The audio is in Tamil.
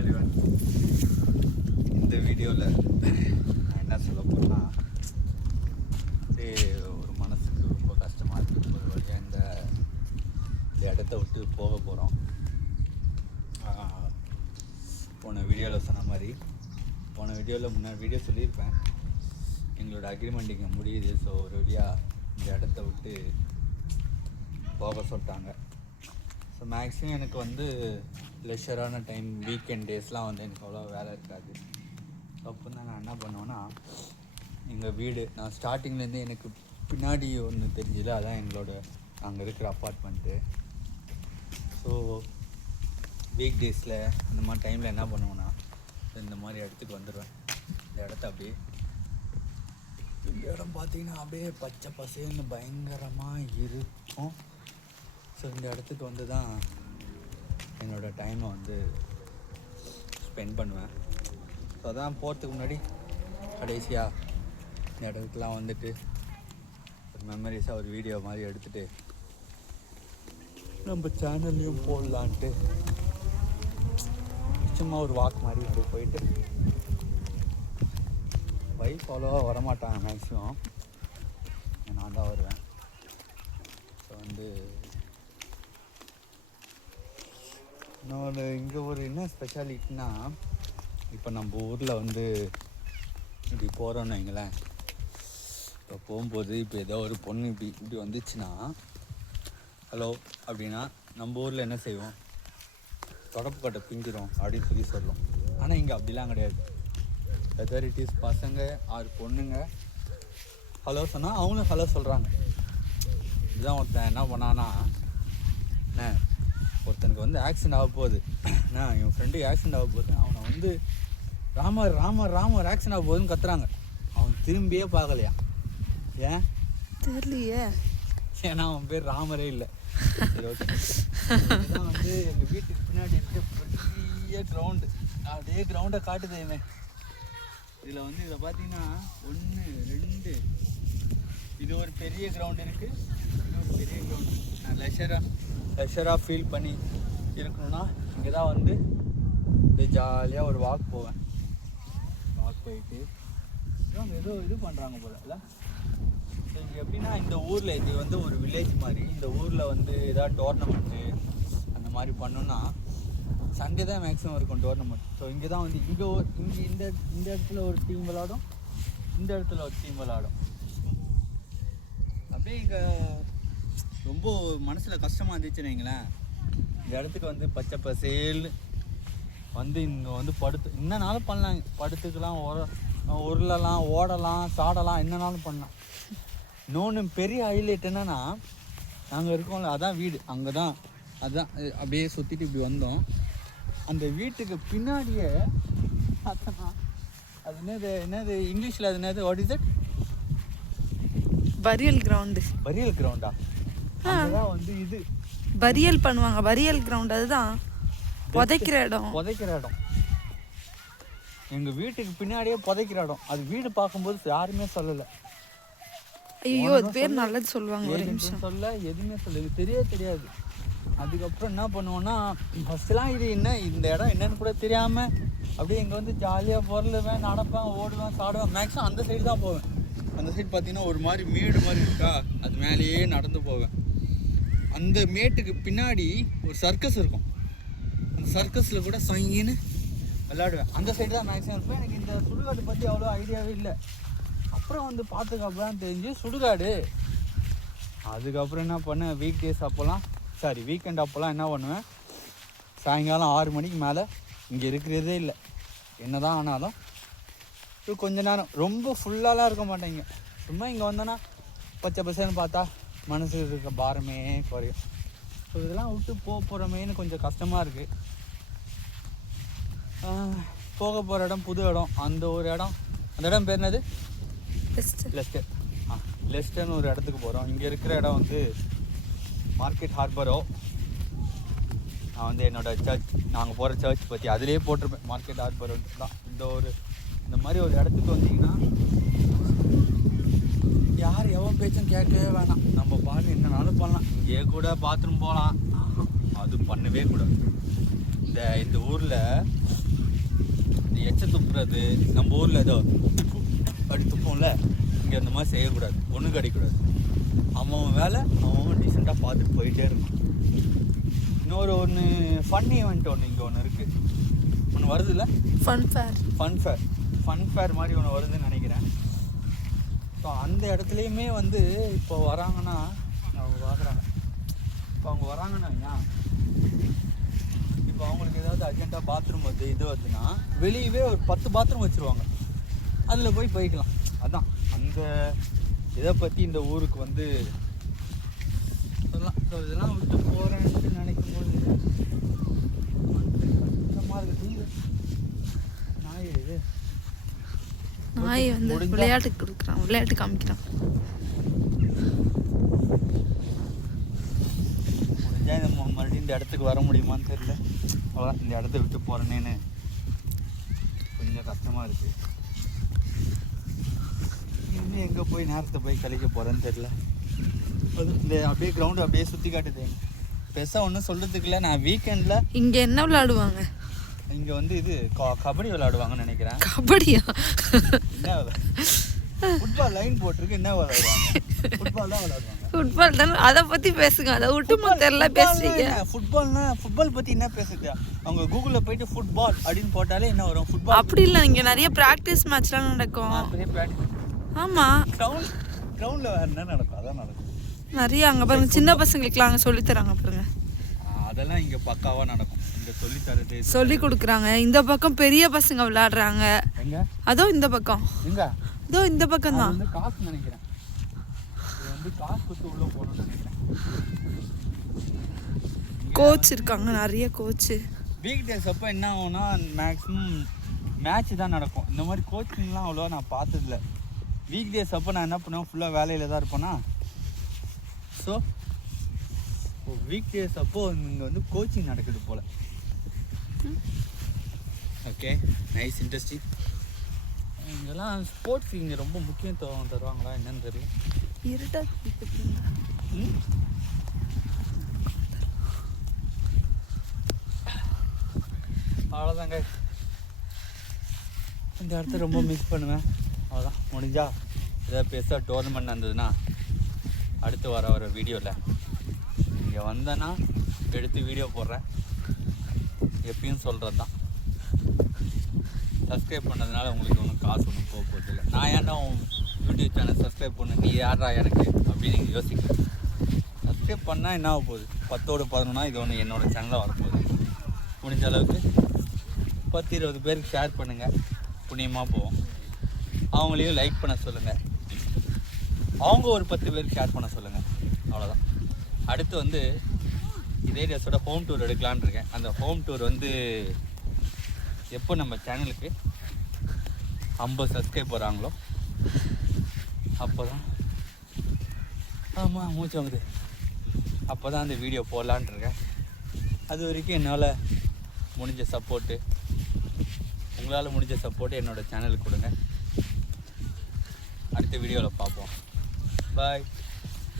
எவ்ரிவன். இந்த வீடியோவில் நான் என்ன சொல்ல போகிறேன்னா, ஒரு மனசுக்கு ரொம்ப கஷ்டமாக இருக்குது. ஒரு வழியாக இந்த இடத்த விட்டு போக போகிறோம். போன வீடியோவில் சொன்ன மாதிரி, போன வீடியோவில் முன்னாடி வீடியோ சொல்லியிருப்பேன், எங்களோட அக்ரிமெண்ட் இங்கே முடியுது. ஸோ ஒரு வழியாக இந்த இடத்த விட்டு போக சொல்லிட்டாங்க. ஸோ மேக்ஸிமம் எனக்கு வந்து லெஷரான டைம், வீக்கெண்ட் டேஸ்லாம் வந்து எனக்கு அவ்வளோ வேலை இருக்காது. அப்போ தான் நான் என்ன பண்ணுவேன்னா, எங்கள் வீடு நான் ஸ்டார்டிங்லேருந்து எனக்கு பின்னாடி ஒன்று தெரிஞ்சுது, அதான் எங்களோட அங்கே இருக்கிற அப்பார்ட்மெண்ட்டு. ஸோ வீக் டேஸில் அந்த மாதிரி டைமில் என்ன பண்ணுவேன்னா, இந்த மாதிரி இடத்துக்கு வந்துடுவேன். இந்த இடத்த அப்படியே, இந்த இடம் பார்த்தீங்கன்னா அப்படியே பச்சை பசேல்னு பயங்கரமாக இருக்கும். ஸோ இந்த இடத்துக்கு வந்து தான் என்னோடய டைமை வந்து ஸ்பெண்ட் பண்ணுவேன். ஸோ அதான் போகிறதுக்கு முன்னாடி கடைசியாக இந்த இடத்துக்குலாம் வந்துட்டு ஒரு மெமரிஸாக ஒரு வீடியோ மாதிரி எடுத்துகிட்டு நம்ம சேனல்லையும் போடலான்ட்டு சும்மா ஒரு வாக் மாதிரி அப்படி போயிட்டு, பைக் அவ்வளோவா வரமாட்டாங்க மேக்ஸிமம், நான் தான் வருவேன். ஸோ வந்து இன்னொரு இங்கே ஒரு என்ன ஸ்பெஷாலிட்டினா, இப்போ நம்ம ஊரில் வந்து இப்படி போகிறோன்னு வைங்களேன், இப்போ போகும்போது இப்போ ஏதோ ஒரு பொண்ணு இப்படி வந்துச்சுன்னா, ஹலோ அப்படின்னா நம்ம ஊரில் என்ன செய்வோம், தொடப்பு கட்டை பிஞ்சிரும் அப்படின்னு சொல்லும். ஆனால் இங்கே அப்படிலாம் கிடையாது. வெதர் இட் இஸ் பசங்க ஆறு பொண்ணுங்க ஹலோ சொன்னால் அவங்களும் ஹலோ சொல்கிறாங்க. இதுதான் ஒருத்தன் என்ன பண்ணான்னா, என்ன ஒருத்தனுக்கு வந்து ஆக்சிடென்ட் ஆக போகுது, என் ஃப்ரெண்டுக்கு ஆக்சிடென்ட் ஆக போகுது, அவனை வந்து ராமர் ராமர் ராமர் ஆக்சிடென்ட் ஆக போகுதுன்னு கத்துறாங்க. அவன் திரும்பியே பார்க்கலையா? ஏன் தெரியலையே, ஏன்னா அவன் பேர் ராமரே இல்லை. சரி, ஓகே. இதுதான் வந்து எங்கள் வீட்டுக்கு பின்னாடி இருக்க பெரிய கிரவுண்டு. அதே கிரவுண்டை காட்டுதேமே. இதில் வந்து இதை பார்த்தீங்கன்னா 1 2 இது ஒரு பெரிய கிரவுண்டு இருக்குது, இது ஒரு பெரிய கிரவுண்டு. நான் லெஷராக ஃபீல் பண்ணி இருக்கணும்னா இங்கே தான் வந்து இப்படி ஜாலியாக ஒரு வாக் போவேன். வாக் போயிட்டு அவங்க ஏதோ இது பண்ணுறாங்க போல இல்லை. இங்கே எப்படின்னா, இந்த ஊரில் இது வந்து ஒரு வில்லேஜ் மாதிரி. இந்த ஊரில் வந்து ஏதாவது டோர்னமெண்ட்டு அந்த மாதிரி பண்ணோன்னா சண்டே தான் மேக்ஸிமம் இருக்கும் டோர்னமெண்ட். ஸோ இங்கே தான் வந்து இங்கே இந்த இடத்துல ஒரு டீம் விளாடும், இந்த இடத்துல ஒரு டீம் விளாடும். அப்படியே இங்கே ரொம்ப மனசில் கஷ்டமாக இருந்துச்சுன்னு வைங்களேன். இந்த இடத்துக்கு வந்து பச்சை பசேல் வந்து இங்கே வந்து என்னன்னாலும் பண்ணலாம். படுத்துக்கலாம், உருளலாம், ஓடலாம், சாடலாம், என்னன்னாலும் பண்ணலாம். இன்னொன்று பெரிய ஹைலைட் என்னென்னா, நாங்கள் இருக்கோம்ல, அதான் வீடு, அங்கே தான் அதான் அப்படியே சுற்றிட்டு இப்படி வந்தோம். அந்த வீட்டுக்கு பின்னாடியே பார்த்தோன்னா அது என்னது இங்கிலீஷில் அது என்னது, வாட் இஸ் இட்? பரியல் கிரவுண்டு. பரியல் கிரவுண்டா? அதுதான் வந்து இது பரியல் பண்ணுவாங்க, பரியல் கிரவுண்ட். அதுதான் புதைக்கிற இடம். எங்கள் வீட்டுக்கு பின்னாடியே புதைக்கிற இடம். அது வீடு பார்க்கும்போது யாருமே சொல்லலை. ஐயோ, அது பேர் நல்லது சொல்லுவாங்க. ஒரு நிமிஷம் எதுவுமே சொல்ல தெரியாது. அதுக்கப்புறம் என்ன பண்ணுவோன்னா, ஃபஸ்ட்டுலாம் இது என்ன இந்த இடம் என்னன்னு கூட தெரியாமல் அப்படியே இங்கே வந்து ஜாலியாக பொருளுவேன், நடப்பேன், ஓடுவேன், சாடுவேன். மேக்ஸிமம் அந்த சைடு தான் போவேன். அந்த சைடு பார்த்தீங்கன்னா ஒரு மாதிரி மேடு மாதிரி இருக்கா, அது மேலேயே நடந்து போவேன். அந்த மேட்டுக்கு பின்னாடி ஒரு சர்க்கஸ் இருக்கும். அந்த சர்க்கஸில் கூட சொங்கின்னு விளையாடுவேன். அந்த சைடு தான் மேக்ஸிமம் இருப்பேன். எனக்கு இந்த சுடுகாடு பற்றி அவ்வளோ ஐடியாவே இல்லை. அப்புறம் வந்து பார்த்துக்கப்புறம் தெரிஞ்சு சுடுகாடு. அதுக்கப்புறம் என்ன பண்ணேன், வீக் டேஸ் அப்போல்லாம், வீக்கெண்ட் அப்போல்லாம் என்ன பண்ணுவேன், சாயங்காலம் 6 மணிக்கு மேலே இங்கே இருக்கிறதே இல்லை. என்ன தான் ஆனாலும் கொஞ்ச நேரம், ரொம்ப ஃபுல்லாலாம் இருக்க மாட்டேங்க. சும்மா இங்கே வந்தோன்னா பச்சை பசேன்னு பார்த்தா மனசு இருக்க பாரமே குறையும். ஸோ இதெல்லாம் விட்டு போகிறோமேன்னு கொஞ்சம் கஷ்டமாக இருக்குது. போக போகிற இடம் புது இடம். அந்த ஒரு இடம், அந்த இடம் பேர் என்னது? லெஸ்டர். லெஸ்டர்னு ஒரு இடத்துக்கு போகிறோம். இங்கே இருக்கிற இடம் வந்து மார்க்கெட் ஹார்பரோ. நான் வந்து என்னோடய சர்ச், நாங்கள் போகிற சர்ச் பற்றி அதிலே போட்டிருப்பேன், மார்க்கெட் ஹார்பரோ தான். இந்த மாதிரி ஒரு இடத்துக்கு வந்தீங்கன்னா யார் எவன் பேச்சும் கேட்கவே வேணாம். நம்ம பாட்டு என்னன்னாலும் பண்ணலாம். இங்கே கூட பாத்ரூம் போகலாம், அது பண்ணவே கூடாது. இந்த ஊரில் எச்ச துப்புறது நம்ம ஊரில் ஏதோ அப்படி துப்போம்ல, இங்கே அந்த மாதிரி செய்யக்கூடாது, ஒன்றும் கிடைக்கூடாது. அவன் வேலை அவன் டீசெண்டாக பார்த்துட்டு போயிட்டே இருக்கும். இன்னொரு ஒன்று ஃபன் ஈவெண்ட் ஒன்று இங்கே ஒன்று இருக்குது, ஒன்று வருதுல்ல, ஃபன் ஃபேர் மாதிரி ஒன்று வருதுன்னு நினைக்கிறேன். ஸோ அந்த இடத்துலையுமே வந்து இப்போ வராங்கன்னா அவங்க பார்க்குறாங்க. இப்போ அவங்க வராங்கன்னா இப்போ அவங்களுக்கு ஏதாவது அர்ஜென்ட்டாக பாத்ரூம் வருது இது வருதுன்னா வெளியவே ஒரு 10 பாத்ரூம் வச்சுருவாங்க, அதில் போய் போய்க்கலாம். அதான் அந்த இதை பற்றி இந்த ஊருக்கு வந்து சொல்லலாம். ஸோ இதெல்லாம் விட்டு போகிறேன்ட்டு நினைக்கும் போது கஷ்டமாக இருக்குது. நாய் வந்து விளையாட்டு கொடுக்குறான், விளையாட்டு காமிக்கிறான். முடிஞ்சா இந்த மறுபடியும் இந்த இடத்துக்கு வர முடியுமான்னு தெரியல. அவ்வளோதான், இந்த இடத்த விட்டு போகிறேன்னு கொஞ்சம் கஷ்டமாக இருக்குது. இன்னும் எங்கே போய் நேரத்தை போய் கழிக்க போகிறேன்னு தெரியல. அது இந்த அப்படியே கிரவுண்டு அப்படியே சுற்றி காட்டுது. பெருசாக ஒன்றும் சொல்கிறதுக்குல. நான் வீக்கெண்டில் இங்கே என்ன விளையாடுவாங்க? இங்கே வந்து இது கபடி விளையாடுவாங்கன்னு நினைக்கிறேன். கபடியா? என்ன ஃபுட்பால் லைன் போட்டிருக்கு, என்ன விளையாடுவாங்க? ஃபுட்பால் தான் விளையாடுவாங்க. ஃபுட்பால் தானே, அதை பற்றி பேசுங்க. அதை விட்டு மொத்தம் பேசுறீங்க. ஃபுட்பால் பற்றி என்ன பேசுது? அவங்க கூகுளில் போயிட்டு ஃபுட்பால் அப்படின்னு போட்டாலே என்ன வரும்? ஃபுட்பால். அப்படி இல்லை, இங்கே நிறைய ப்ராக்டிஸ் மேட்ச்லாம் நடக்கும். ஆமாம், கிரவுண்டில் வேறு என்ன நடக்கும்? அதான் நடக்கும் நிறைய. அங்கே பாருங்க, சின்ன பசங்களுக்குலாம் அங்கே சொல்லித்தராங்க பாருங்க. அதெல்லாம் இங்கே பக்காவாக நடக்கும். இங்கே சொல்லித்தரது சொல்லி கொடுக்குறாங்க. இந்த பக்கம் பெரிய பசங்க விளையாடுறாங்க. எங்க? அதோ இந்த பக்கம். எங்க? அதோ இந்த பக்கம் தான். வந்து காசு நினைக்கிறேன், இது வந்து காசு கொடுத்து உள்ளே போகணும்னு நினைக்கிறேன். கோச் இருக்காங்க, நிறைய கோச்சு. வீக் டேஸ் அப்போ என்ன ஆகும்னா மேக்ஸிமம் மேட்ச் தான் நடக்கும். இந்த மாதிரி கோச்சிங்லாம் அவ்வளோவா நான் பார்த்ததில்ல. வீக் டேஸ் அப்போ நான் என்ன பண்ணுவேன், ஃபுல்லாக வேலையில் தான் இருப்பேன்னா. ஸோ வீக் டேஸ் அப்போ இங்கே வந்து கோச்சிங் நடக்குது போல். Okay, nice, interesting. இங்கெல்லாம் ஸ்போர்ட்ஸ் இங்கே ரொம்ப முக்கியத்துவம் தருவாங்களா என்னன்னு தெரியல. இருட்டா அவ்வளோதாங்க, இந்த இடத்த ரொம்ப மிஸ் பண்ணுவேன். அவ்வளோதான், முடிஞ்சா ஏதாவது பெருசாக டோர்னமெண்ட் இருந்ததுன்னா அடுத்து வர வீடியோவில் இங்கே வந்தேன்னா எடுத்து வீடியோ போடுறேன். எப்பயும் சொல்கிறது தான், சப்ஸ்கிரைப் பண்ணதுனால உங்களுக்கு ஒன்றும் காசு ஒன்றும் போக போகிறதில்ல. நான் ஏன்டா யூடியூப் சேனல் சப்ஸ்கிரைப் பண்ண, நீ யாரா எனக்கு அப்படின்னு நீங்கள் யோசிக்கிறேன். சப்ஸ்கிரைப் பண்ணால் என்ன ஆக போகுது? 10ஓட 11 இது ஒன்று என்னோடய சேனலில் வரப்போகுது. முடிஞ்ச அளவுக்கு 10-20 பேருக்கு ஷேர் பண்ணுங்கள், புண்ணியமாக போவோம். அவங்களையும் லைக் பண்ண சொல்லுங்கள், அவங்க ஒரு 10 பேருக்கு ஷேர் பண்ண சொல்லுங்கள். அவ்வளோதான். அடுத்து வந்து இதே டேஸோட ஹோம் டூர் எடுக்கலான்னு இருக்கேன். அந்த ஹோம் டூர் வந்து எப்போ நம்ம சேனலுக்கு 50 சப்ஸ்கிரைப் வராங்களோ அப்போ தான், ஆமாம் மூச்சு வாங்குது, அப்போ தான் அந்த வீடியோ போடலான் இருக்கேன். அது வரைக்கும் என்னால் முடிஞ்ச சப்போர்ட்டு, உங்களால் முடிஞ்ச சப்போர்ட்டு என்னோடய சேனலுக்கு கொடுங்க. அடுத்த வீடியோவில் பார்ப்போம். பாய்.